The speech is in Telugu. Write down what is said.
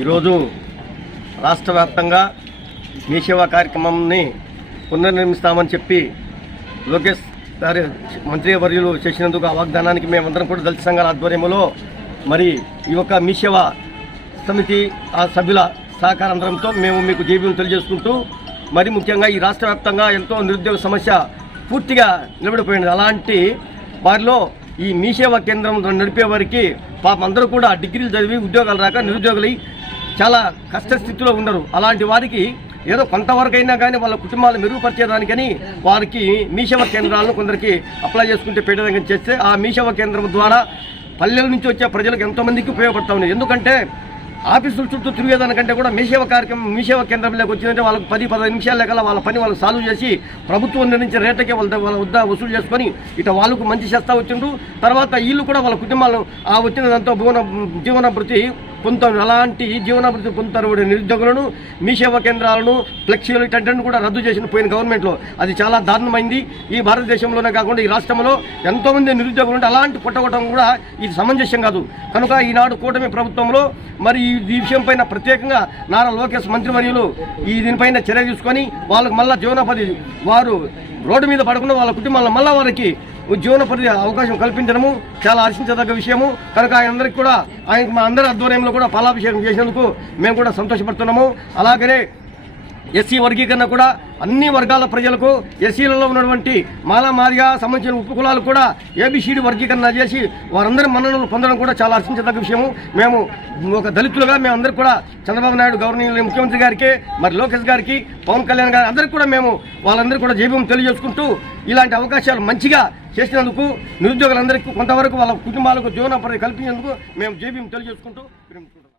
ఈరోజు రాష్ట్ర వ్యాప్తంగా మీ సేవా కార్యక్రమాన్ని పునర్నిర్మిస్తామని చెప్పి లోకేష్ గారి మంత్రి వర్యులు చేసినందుకు ఆ వాగ్దానానికి మేమందరం కూడా దళిత సంఘాల ఆధ్వర్యంలో మరి ఈ యొక్క మీ సేవా సమితి ఆ సభ్యుల సహకారంతో మేము మీకు జీవితం తెలియజేసుకుంటూ మరి ముఖ్యంగా ఈ రాష్ట్ర వ్యాప్తంగా ఎంతో నిరుద్యోగ సమస్య పూర్తిగా నిలబడిపోయింది అలాంటి వారిలో ఈ మీ సేవా కేంద్రం నడిపే వారికి పాపం అందరూ కూడా డిగ్రీలు చదివి ఉద్యోగాలు రాక నిరుద్యోగులై చాలా కష్టస్థితిలో ఉన్నారు ఉండరు. అలాంటి వారికి ఏదో కొంతవరకు అయినా కానీ వాళ్ళ కుటుంబాలు మెరుగుపరిచేదానికని వారికి మీసేవ కేంద్రాలను కొందరికి అప్లై చేసుకుంటే పెట్టేదానికి చేస్తే ఆ మీసేవ కేంద్రం ద్వారా పల్లెల నుంచి వచ్చే ప్రజలకు ఎంతోమందికి ఉపయోగపడతా ఉన్నాయి. ఎందుకంటే ఆఫీసుల చుట్టూ తిరిగేదానికంటే కూడా మీసేవ కార్యక్రమం మీసేవ కేంద్రంలోకి వచ్చిందంటే వాళ్ళకి పది పదహైదు నిమిషాల లేక వాళ్ళ పని వాళ్ళు సాల్వ్ చేసి ప్రభుత్వం నిర్ణయించిన రేటకే వాళ్ళ వాళ్ళ వద్ద వసూలు చేసుకొని ఇట వాళ్ళకు మంచి చేస్తా వచ్చిండ్రు. తర్వాత వీళ్ళు కూడా వాళ్ళ కుటుంబాలను ఆ వచ్చిన దాంతో భువన జీవనాభివృద్ధి పొందుతారు. అలాంటి జీవనాభివృద్ధి పొందుతారు కూడా నిరుద్యోగులను మీ సేవా కేంద్రాలను ఫ్లెక్సీలు ఇటంటిని కూడా రద్దు చేసిన పోయిన గవర్నమెంట్లో. అది చాలా దారుణమైంది. ఈ భారతదేశంలోనే కాకుండా ఈ రాష్ట్రంలో ఎంతోమంది నిరుద్యోగులు ఉంటే అలాంటి పుట్టగొట్టడం కూడా ఇది సమంజసం కాదు. కనుక ఈనాడు కూటమి ప్రభుత్వంలో మరి ఈ విషయంపైన ప్రత్యేకంగా నారా లోకేష్ మంత్రివర్యులు ఈ దీనిపైన చర్య తీసుకొని వాళ్ళకు మళ్ళీ జీవనోపాధి వారు రోడ్డు మీద పడకుండా వాళ్ళ కుటుంబాలను మళ్ళీ వారికి ఉద్యోగపరి అవకాశం కల్పించడము చాలా హర్షించదగ్గ విషయము. కనుక ఆయనందరికీ కూడా ఆయన మా అందరి ఆధ్వర్యంలో కూడా ఫలాభిషేకం చేసినందుకు మేము కూడా సంతోషపడుతున్నాము. అలాగనే ఎస్సీ వర్గీకరణ కూడా అన్ని వర్గాల ప్రజలకు ఎస్సీలలో ఉన్నటువంటి మాలా సంబంధించిన సంబంధించిన ఉపకులాలు కూడా ఏబిసిడి వర్గీకరణ చేసి వారందరి మన్ననలు పొందడం కూడా చాలా హర్షించదగ్గ విషయము. మేము ఒక దళితులుగా మేము కూడా చంద్రబాబు నాయుడు గవర్నర్ ముఖ్యమంత్రి గారికి మరి లోకేష్ గారికి పవన్ కళ్యాణ్ గారి అందరికీ కూడా మేము వాళ్ళందరికీ కూడా జీవం తెలియజేసుకుంటూ ఇలాంటి అవకాశాలు మంచిగా చేసినందుకు నిరుద్యోగులందరికీ కొంతవరకు వాళ్ళ కుటుంబాలకు జీవనోపాధి కల్పించేందుకు మేము జైభీం తెలియజేసుకుంటూ విరమించుకుంటాం